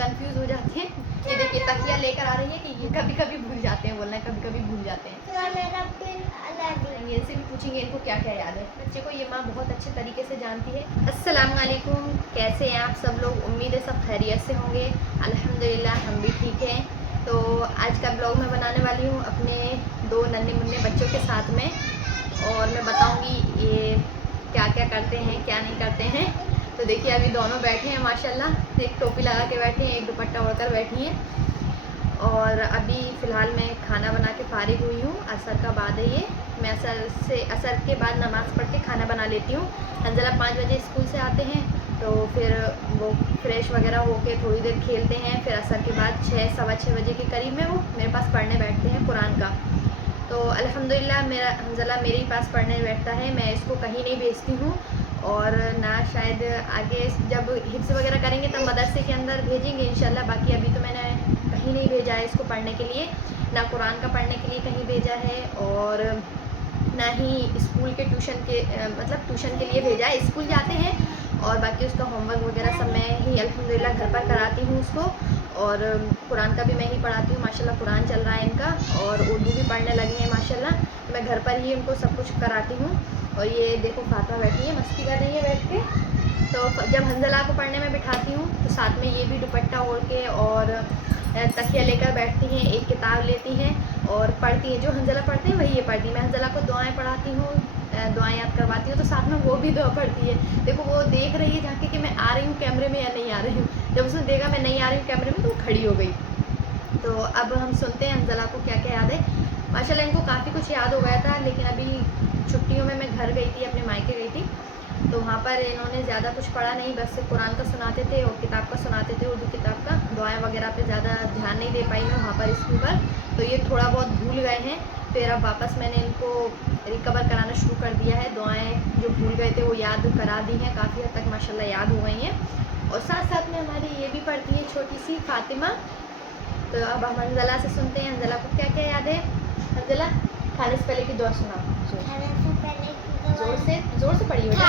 Confuse हो जाते हैं। ये देखिए तकिया लेकर आ रही है कि ये कभी कभी भूल जाते हैं बोलना, कभी कभी भूल जाते हैं। इनसे भी पूछेंगे इनको क्या क्या याद है। बच्चे को ये माँ बहुत अच्छे तरीके से जानती है। अस्सलाम वालेकुम, कैसे हैं आप सब लोग? उम्मीद है सब खैरियत से होंगे। अल्हम्दुलिल्लाह हम भी ठीक हैं। तो आज का ब्लॉग मैं बनाने वाली हूँ अपने 2 नन्हे मुन्ने बच्चों के साथ में, और मैं बताऊँगी ये क्या क्या करते हैं क्या नहीं करते हैं। तो देखिए अभी दोनों बैठे हैं माशाल्लाह, एक टोपी लगा के बैठे हैं, एक दुपट्टा ओढ़कर बैठी हैं। और अभी फ़िलहाल मैं खाना बना के फारिग हुई हूँ। असर का बाद है ये। मैं असर के बाद नमाज़ पढ़ के खाना बना लेती हूँ। हंजला 5 बजे स्कूल से आते हैं, तो फिर वो फ्रेश वगैरह होके थोड़ी देर खेलते हैं। फिर असर के बाद 6 सवा 6 बजे के करीब में वो मेरे पास पढ़ने बैठते हैं कुरान का। तो अल्हम्दुलिल्लाह मेरा हंजला मेरे ही पास पढ़ने बैठता है, मैं इसको कहीं नहीं भेजती हूँ। और ना शायद आगे जब हिफ्ज़ वगैरह करेंगे तब मदरसे के अंदर भेजेंगे इंशाल्लाह। बाकी अभी तो मैंने कहीं नहीं भेजा है इसको पढ़ने के लिए, ना कुरान का पढ़ने के लिए कहीं भेजा है, और ना ही स्कूल के ट्यूशन के मतलब ट्यूशन के लिए भेजा है। स्कूल जाते हैं और बाकी उसका होमवर्क वगैरह सब मैं ही अल्हम्दुलिल्लाह घर पर कराती हूँ उसको। और कुरान का भी मैं ही पढ़ाती हूँ माशाल्लाह। कुरान चल रहा है इनका और उर्दू भी पढ़ने लगे हैं माशाल्लाह। मैं घर पर ही उनको सब कुछ कराती हूँ। और ये देखो फातिमा बैठी है, मस्ती कर रही है बैठ के। तो जब हंजला को पढ़ने में बिठाती हूँ तो साथ में ये भी दुपट्टा ओढ़ के और तकिया लेकर बैठती हैं, एक किताब लेती हैं और पढ़ती हैं। जो हंजला पढ़ते हैं वही ये पढ़ती है। मैं हंजला को दुआएं पढ़ाती हूँ, दुआएं याद करवाती हूँ, तो साथ में वो भी दुआ पढ़ती है। देखो वो देख रही है जाके कि मैं आ रही हूँ कैमरे में या नहीं आ रही हूँ। जब उसने देखा मैं नहीं आ रही हूँ कैमरे में तो वो खड़ी हो गई। तो अब हम सुनते हैं हंजला को क्या क्या याद है। माशाल्लाह इनको काफ़ी कुछ याद हो गया था, लेकिन अभी छुट्टियों में मैं घर गई थी, अपने मायके गई थी, तो वहाँ पर इन्होंने ज़्यादा कुछ पढ़ा नहीं, बस कुरान का सुनाते थे और किताब का सुनाते थे, उर्दू किताब का। दुआएं वगैरह पे ज़्यादा ध्यान नहीं दे पाई मैं वहाँ पर स्कूल पर, तो ये थोड़ा बहुत भूल गए हैं। फिर अब वापस मैंने इनको रिकवर कराना शुरू कर दिया है। दुआएं जो भूल गए थे वो याद करा दी हैं, काफ़ी हद तक माशाल्लाह याद हो गई हैं। और साथ साथ में हमारी ये भी पढ़ती है छोटी सी फातिमा। तो अब हम हंजला से सुनते हैं हंजला को क्या क्या याद है। हंजला खाने से पहले की दुआ सुनाओ। जोर से पढ़िए बेटा।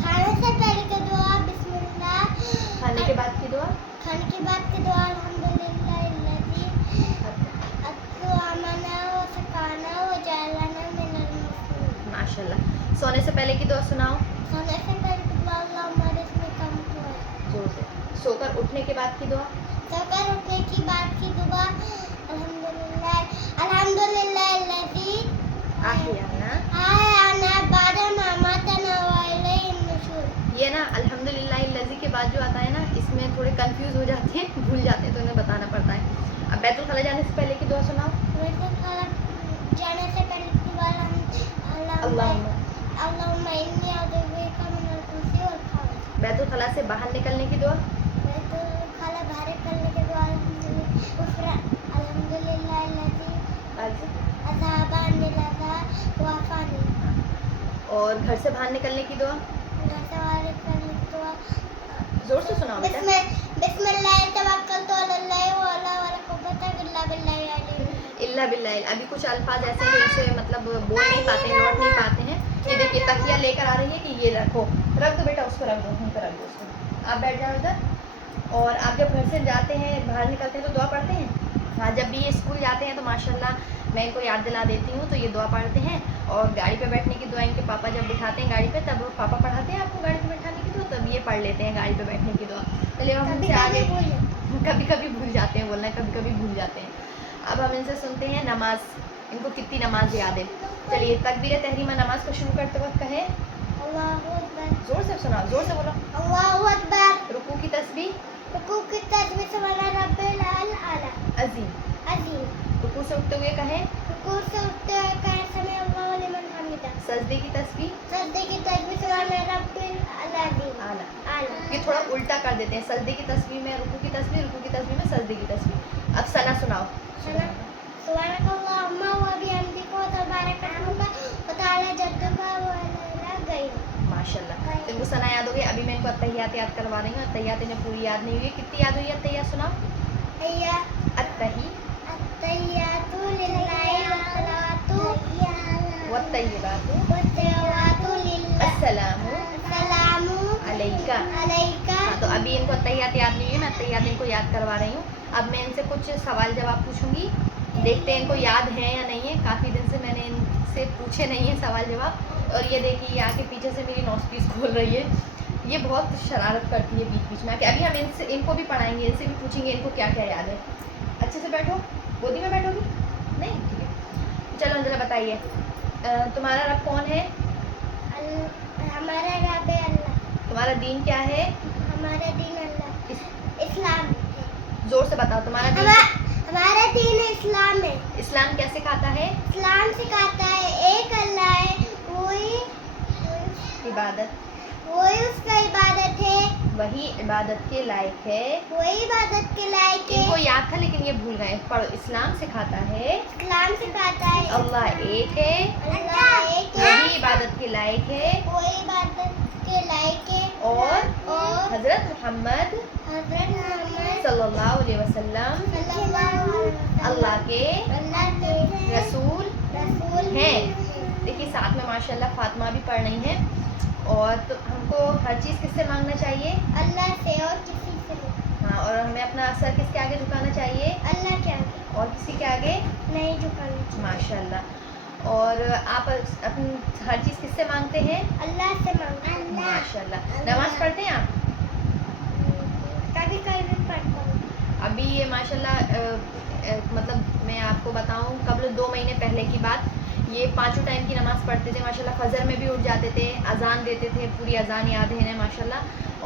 खाने से पहले की दुआ बिस्मिल्लाह। खाने के बाद की दुआ अल्हम्दुलिल्लाह अल्लज़ी अत्'अमना व सकाना व जअलना मिनल मुस्लिमीन। माशाल्लाह। सोने से पहले की दुआ सुनाओ। सोने से पहले की दुआ अल्लाहुम्मा रिज़्क़नी कम हुआ। जोर से। सोकर उठने के बाद की दुआ। सोकर उठने की बाद की दुआ अल्हम्दुलिल्लाह अल्लज़ी आहियाना बाद मा अमातना व इलैहिन नुशूर। ये ना अल्हम्दुलिल्लाह अल्लज़ी के बाद जो आता है ना, इसमें थोड़े कंफ्यूज हो जाते हैं, भूल जाते हैं, तो इन्हें बताना पड़ता है। अब बैतुल खला जाने से पहले की दुआ सुनाओ। बैतुल खला जाने से पहले की दुआ अल्लाहुम्मा इन्नी अऊज़ु बिका मिनल खुबुसि वल खबाइस। बैतुल खला से बाहर निकलने की दुआ। बैतुल खला बाहर निकलने की दुआ अल्हम्दुलिल्लाह अल्लज़ी अज़हबा अन्निल अज़ा व आफ़ानी। और घर से बाहर निकलने की दुआ। घर से बाहर निकलने की दुआ जोर से सुनाओ बेटा। बिस्मिल्लाह तवक्कलतु अलल्लाह व ला कुव्वता इल्ला बिल्लाह। इल्ला बिल्लाह। अभी कुछ अल्फाज ऐसे हैं जिनसे मतलब बोल नहीं पाते हैं, लौट नहीं पाते हैं। ये देखिए तकिया लेकर आ रही है कि ये रखो, रख दो बेटा, उसको रख दो, वहीं पर रख दो उसको। आप बैठ जाओ इधर। और आप जब घर से जाते हैं बाहर निकलते हैं तो दुआ पढ़ते हैं। हाँ, जब भी ये स्कूल जाते हैं तो माशाल्लाह मैं इनको याद दिला देती हूँ, तो ये दुआ पढ़ते हैं। और गाड़ी पे बैठने की दुआ इनके पापा जब बिठाते हैं गाड़ी पे, तब पापा पढ़ाते हैं आपको गाड़ी पे बैठाने की दुआ, तब ये पढ़ लेते हैं गाड़ी पे बैठने की दुआ। चलिए हम इनसे आगे। कभी कभी भूल जाते हैं बोलना, कभी कभी भूल जाते हैं। अब हम इनसे सुनते हैं नमाज, इनको कितनी नमाज याद है। चलिए तकबीर तहरीमा नमाज को शुरू करते वक्त कहे अल्लाहु अकबर। जोर से सुनाओ, जोर से बोलो। अल्लाहु अकबर। रुकू की तस्बीह। रुकू की तस्बीह सुभान रब्बिल आला अजीम। अजीम। रुकू से उठते हुए कहे रुकू से उठते हुए कहे समी अल्लाहु लिमन हमिदा। सजदे की तस्बीह। सजदे की तस्बीह सुभान रब्बिल आला। ये थोड़ा उल्टा कर देते हैं, सजदे की तस्बीह में रुकू की तस्बीह, रुकू की तस्बीह में सजदे की तस्बीह। अब सना सुनाओ। सना सुब्हानकल्लाहुम्मा व बिहम्दिका व तबारक अस्मुका व तआला जद्दुका व ला गैरुका। माशाल्लाह, तो इनको सना याद हो गया। अभी मैं इनको अत्तहियात याद करवा रही हूँ। अत्तहियात इन्हें पूरी याद नहीं हुई। कितनी याद हुई अत्तहियात सुनाओ। अत्तहियातु लिल्लाहि वस्सलातु वत्तय्यिबातु लिल्लाहि अस्सलामु अस्सलामु अलैका। अलैका हाँ, तो अभी इनको अत्तहियात याद नहीं है, मैं अत्तहियात इनको याद करवा रही हूँ। अब मैं इनसे कुछ सवाल जवाब पूछूंगी, देखते हैं इनको याद है या नहीं है। काफ़ी दिन से मैंने इनसे पूछे नहीं है सवाल जवाब। और ये देखिए ये आके पीछे से मेरी नौसपीस खोल रही है, ये बहुत शरारत करती है बीच बीच में आके। अभी हम इनको भी पढ़ाएंगे, इनसे भी पूछेंगे इनको क्या क्या याद है। अच्छे से बैठो, गोदी में बैठोगी नहीं? ठीक है, चलो अंजला बताइए, तुम्हारा रब कौन है? हमारा रब है अल्लाह। तुम्हारा दीन क्या है? हमारा दीन अल्लाह इस्लाम है। जोर से बताओ, तुम्हारा दीन हमारा दीन इस्लाम है। इस्लाम क्या सिखाता है? इस्लाम सिखाता है एक अल्लाह है, वही उसका इबादत है, वही इबादत के लायक है, वही इबादत के लायक है। इनको याद था लेकिन ये भूल गए। पढ़ो, इस्लाम सिखाता है, इस्लाम सिखाता है अल्लाह एक है, अल्लाह एक है, वही इबादत के लायक है, वही इबादत के लायक है, और हज़रत मोहम्मद मोहम्मद सल्लल्लाहु अलैहि वसल्लम अल्लाह के रसूल हैं। देखिए साथ में माशाल्लाह फातिमा भी पढ़ रही हैं। और तो हमको हर चीज़ किससे मांगना चाहिए? अल्लाह से और किसी से नहीं। हाँ, और हमें अपना सर किसके आगे झुकाना चाहिए? अल्लाह के आगे, और किसी के आगे नहीं झुकाना चाहिए। माशाल्लाह। और आप अपनी हर चीज़ किससे मांगते हैं? अल्लाह से मांगते हैं। माशाल्लाह। नमाज पढ़ते हैं आप? कभी कभी पढ़ता हूँ। अभी ये माशाल्लाह मतलब मैं आपको बताऊं, कबल 2 महीने पहले की बात, ये 5 टाइम की नमाज़ पढ़ते थे माशाल्लाह। फजर में भी उठ जाते थे, अजान देते थे, पूरी अजान याद है इन्हें माशाल्लाह।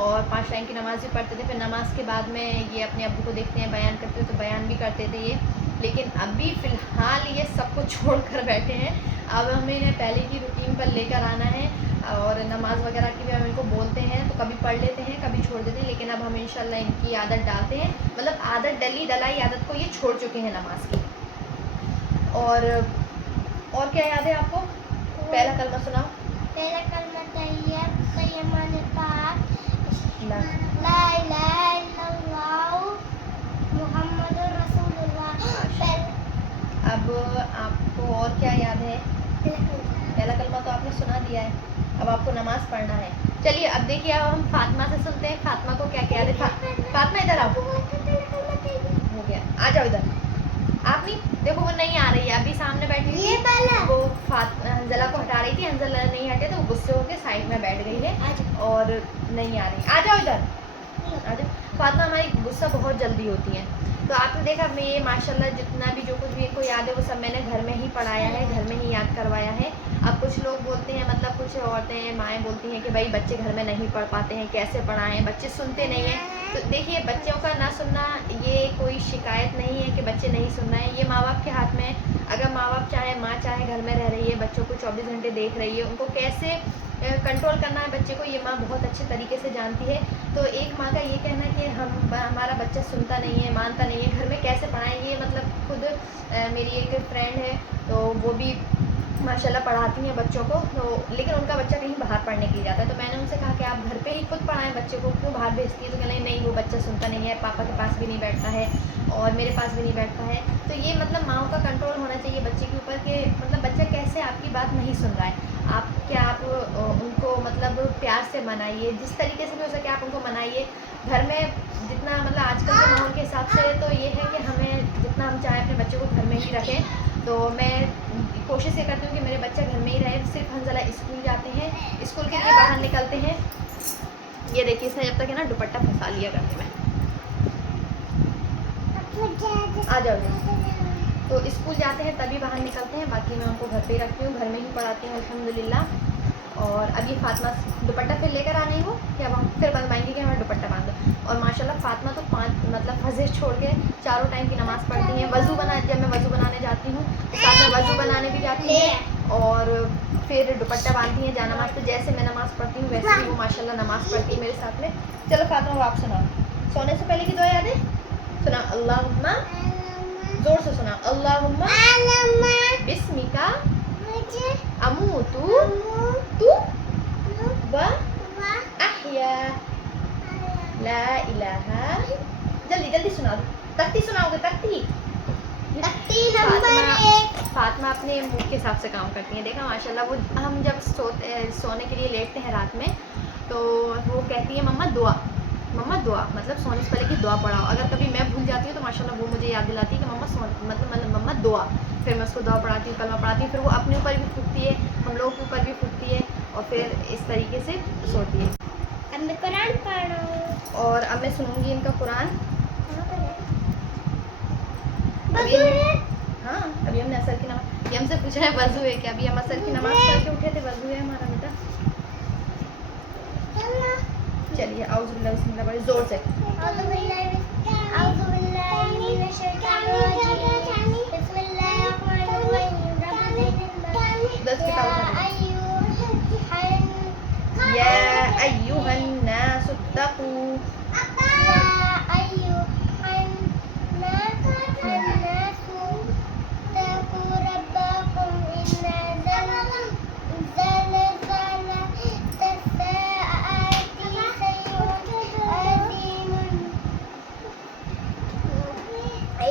और 5 टाइम की नमाज़ भी पढ़ते थे। फिर नमाज के बाद में ये अपने अब्बू को देखते हैं बयान करते तो बयान भी करते थे ये। लेकिन अभी फ़िलहाल ये सब कुछ छोड़ कर बैठे हैं। अब हमें इन्हें पहले की रूटीन पर लेकर आना है। और नमाज़ वगैरह की भी हम इनको बोलते हैं तो कभी पढ़ लेते हैं, कभी छोड़ देते हैं। लेकिन अब हम इंशाल्लाह इनकी आदत डालते हैं, मतलब आदत डली डलाई आदत को ये छोड़ चुके हैं नमाज की। और क्या याद है आपको? पहला कलमा सुनाओ। पहला कलमा तैयब तैयमान पाक ला ला इलाहा इल्लल्लाह मुहम्मदुर रसूलुल्लाह। अब आपको और क्या याद है? पहला कलमा तो आपने सुना दिया है, अब आपको नमाज पढ़ना है। चलिए अब देखिए, अब हम फातिमा से सुनते हैं फातिमा को क्या क्या याद है। फातिमा इधर आओ, हो गया, आ जाओ इधर। आप नहीं देखो, वो नहीं आ रही है, अभी सामने बैठी ये थी, वाला वो हंजला को हटा रही थी, हंजला नहीं हटे तो वो गुस्से होकर साइड में बैठ गई है और नहीं आ रही। आ जाओ इधर, आ जाओ। फातिमा हमारी गुस्सा बहुत जल्दी होती है। तो आपने देखा मैं ये माशाल्लाह जितना भी जो कुछ भी इनको याद है वो सब मैंने घर में ही पढ़ाया है, घर में ही याद करवाया है। अब कुछ लोग बोलते हैं, मतलब कुछ औरतें माएँ बोलती हैं कि भाई बच्चे घर में नहीं पढ़ पाते हैं, कैसे पढ़ाएं, बच्चे सुनते नहीं हैं। तो देखिए बच्चों का ना सुनना ये कोई शिकायत नहीं है कि बच्चे नहीं सुन रहे हैं, ये माँ बाप के हाथ में है। अगर माँ बाप चाहे, माँ चाहे घर में रह रही है, बच्चों को 24 घंटे देख रही है, उनको कैसे कंट्रोल करना है बच्चे को, ये माँ बहुत अच्छे तरीके से जानती है। तो एक माँ का ये कहना है कि हमारा बच्चा सुनता नहीं है, मानता नहीं है, घर में कैसे पढ़ाएं, ये मतलब खुद मेरी एक फ्रेंड है तो वो भी माशाल्लाह पढ़ाती हैं बच्चों को। तो लेकिन उनका बच्चा कहीं बाहर पढ़ने के लिए जाता है, तो मैंने उनसे कहा कि आप घर पे ही खुद पढ़ाएं बच्चे को, क्यों बाहर भेजती है? तो कहना नहीं वो बच्चा सुनता नहीं है, पापा के पास भी नहीं बैठता है और मेरे पास भी नहीं बैठता है। तो ये मतलब माँओं का कंट्रोल होना चाहिए बच्चे के ऊपर कि मतलब बच्चा कैसे आपकी बात नहीं सुन रहा है। आप उनको मतलब प्यार से मनाइए, जिस तरीके से भी हो सके आप उनको मनाइए। घर में जितना मतलब आजकल के माहौल के हिसाब से तो ये है कि हमें जितना हम चाहें अपने बच्चे को घर में ही रखें। तो मैं कोशिश ये करती हूँ कि मेरे बच्चे घर में ही रहे। सिर्फ हंजला स्कूल जाते हैं, स्कूल के लिए बाहर निकलते हैं। ये देखिए इसने जब तक है ना दुपट्टा फंसा लिया करने में। आ जाओ। तो स्कूल जाते हैं तभी बाहर निकलते हैं, बाकी मैं उनको घर पे ही रखती हूँ, घर में ही पढ़ाती हूँ अल्हम्दुलिल्लाह। और अब ये फातिमा दुपट्टा फिर लेकर आ गई हो कि अब हम फिर बनवाएंगे कि हमारा दुपट्टा बांध दो। और माशाल्लाह फातिमा तो 5 मतलब फजर छोड़ के 4 टाइम की नमाज़ पढ़ती हैं। वज़ू बना, जब मैं वज़ू बनाने जाती हूँ तो साथ में वज़ू बनाने भी जाती हैं और फिर दुपट्टा बांधती हैं जानमाज़ पे। जैसे मैं नमाज़ पढ़ती हूँ वैसे ही वो माशाल्लाह नमाज़ पढ़ती है मेरे साथ में। चलो फातिमा आप सुनाओ, सोने से पहले की दुआ याद है? सुना, अल्लाहुम्मा, जोर से सुना, अल्लाहुम्मा बिस्मिका अमूतु तू व अहया ला इलाहा। जल्दी जल्दी सुना दो, तख्ती सुनाओगे? तख्ती नंबर 1। फातिमा अपने मूड के हिसाब से काम करती हैं। देखा माशाल्लाह, वो हम जब सोने के लिए लेटते हैं रात में तो वो कहती है मम्मा दुआ, मम्मा दुआ मतलब सोने से पहले की दुआ पढ़ाओ। अगर कभी मैं भूल जाती हूँ तो माशाल्लाह वो मुझे याद दिलाती है कि मम्मा मतलब मम्मा दुआ। फिर मैं उसको दुआ पढ़ाती हूँ, कलमा पढ़ाती हूँ, फिर वो अपने ऊपर भी फूकती है, हम लोगों के ऊपर भी फूकती है और फिर इस तरीके से सोती है। अब मैं कुरान पढ़ रहा हूँ और अब मैं सुनूंगी इनका कुरान। वज़ू है? हाँ, अभी हमने असर की नमाज, ये हमसे पूछ रहे हैं वज़ू है क्या? अभी हम असर की नमाज पढ़ के उठे थे, वज़ू है हमारा बेटा। चलिए आउज़ु बिल्लाहि बिस्मिल्लाह पढ़िए ज़ोर से। दस या अय्युहन नासु तक़ू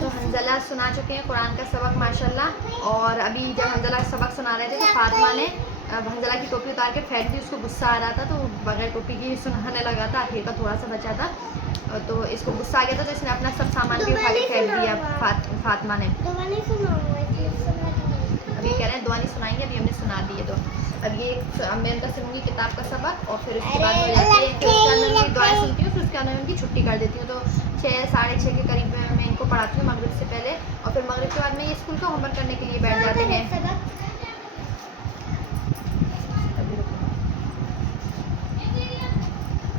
तो हंजला सुना चुके हैं कुरान का सबक माशाल्लाह। और अभी जब हंजला सबक सुना रहे थे तो फातिमा ने हंजला की टोपी उतार के फेंक दी, उसको गुस्सा आ रहा था तो बगैर टोपी की सुनाने लगा था, आखिर का थोड़ा सा बचा था तो इसको गुस्सा आ गया था तो इसने अपना सब सामान भी उठा के फेंक दिया फातिमा ने। अभी कह रहे हैं दुआ नहीं सुनाएंगे, अभी हमने सुना दी है। तो अब ये मैं इनका सुनूंगी किताब का सबक और फिर उसके बाद हो जाती है, फिर उसके बाद मैं उनकी दुआ सुनती हूँ, फिर उसके बाद मैं उनकी छुट्टी कर देती हूँ। तो 6 साढ़े 6 के करीब मैं इनको पढ़ाती हूँ मगरिब से पहले, और फिर मगरिब के बाद में ये स्कूल का होमवर्क करने के लिए बैठ जाते हैं।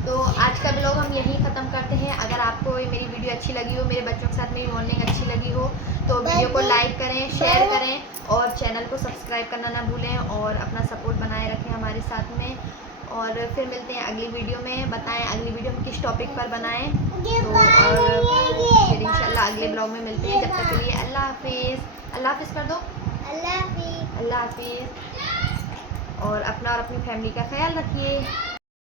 तो आज का ब्लॉग हम यहीं ख़त्म करते हैं। अगर आपको ये मेरी वीडियो अच्छी लगी हो, मेरे बच्चों के साथ मेरी मॉर्निंग अच्छी लगी हो, तो वीडियो को लाइक करें, शेयर करें और चैनल को सब्सक्राइब करना ना भूलें और अपना सपोर्ट बनाए रखें हमारे साथ में। और फिर मिलते हैं अगली वीडियो में। बताएं अगली वीडियो में किस टॉपिक पर बनाएं, तो और फिर इंशाल्लाह अगले ब्लॉग में मिलते हैं। जब तक के लिए अल्लाह हाफिज़। अल्लाह हाफिज़ कर दो। अल्लाह हाफिज़। अल्लाह हाफिज़। और अपना और अपनी फैमिली का ख्याल रखिए।